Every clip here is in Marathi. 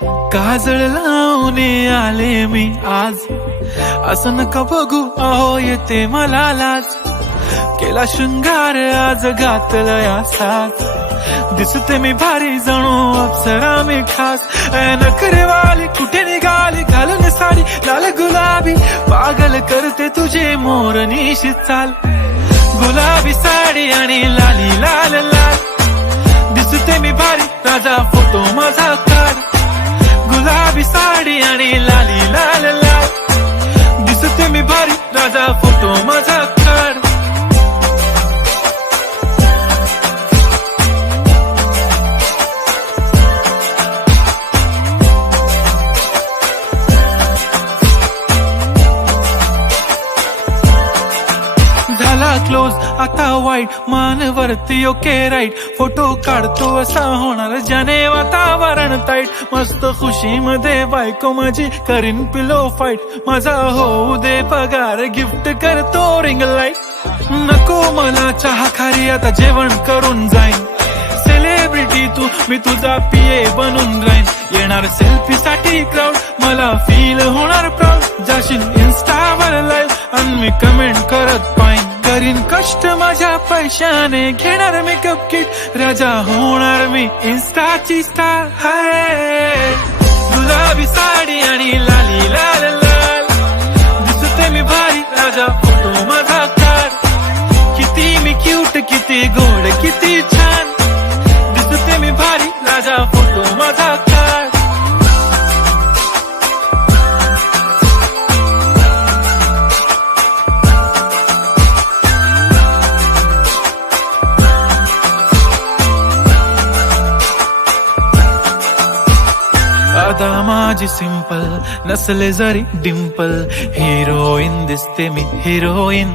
काजळ लावून आले मी आज, असं नका बघू अहो येते मला लाज. केला शृंगार आज घातलं या साथ, दिसते मी भारी जणू अप्सरा मी खास. नखरेवाली कुठे निघाली घालून साडी लाल गुलाबी, पागल करते तुझे मोरनीशी चाल. गुलाबी साडी आणि लाली लाल लाल, दिसते मी भारी राजा फोटो माझा काढ. गुलाबी साडी आणि लाली लाल लाल, दिसते मी भारी राजा फोटो माझा काढ. झाला क्लोज आता वाईट, मान वरती ओके राईट. फोटो काढतो असा होणार ज्याने वातावरण ताईट. मस्त खुशी मध्ये बायको माझी करीन पिलो फाईट. माझा होऊ दे पगार गिफ्ट करतो रिंग लाईट. नको मला चहा खारी आता जेवण करून जाईन. सेलिब्रिटी तू मी तुझा पिये बनून राहीन. येणार सेल्फी साठी क्राऊड मला फील होणार प्राऊड. जाशील इन्स्टावर लाईव्ह आणि मी कमेंट करत पाहिन. करीन कष्ट माझ्या पैशाने घेणार मेकअप किट. राजा होणार मी इन्स्टाची स्टार. हाय गुलाबी साडी आणि लाली लाल लाल, दिसते मी भारी राजा फोटो माझा काढ. किती मी क्यूट किती गोड किती छान, दिसते मी भारी राजा फोटो माझा काढ. अदा माझी सिंपल नसले जरी डिंपल, हिरोईन दिसते मी हिरोईन.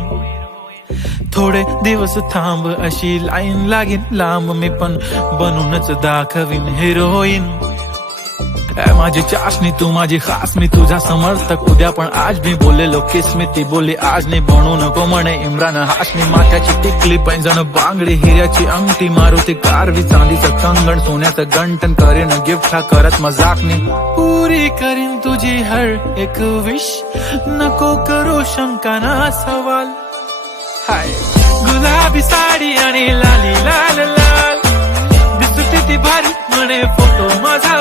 थोडे दिवस थांब अशी लाईन लागेल लांब, मी पण बनूनच दाखवीन हिरोईन. माझी चाशनी तू माझी खास, मी तुझा समर्थक उद्या पण आज. मी बोललेलो किस मी ती बोलली आज नाही. बनू नको म्हणे इम्रान हाशमी. माथ्याची टिकली पैंजण बांगडी हिऱ्याची अंगठी, मारुती कारवी चांदीचं कंगण सोन्याचं गंटन. करीन गिफ्ट हा करत मजाकनी. पुरी करीन तुझी हर एक विश, नको करू शंका ना सवाल. हाय गुलाबी साडी आणि लाली लाल लाल, दिसते ती भारी म्हणे फोटो माझा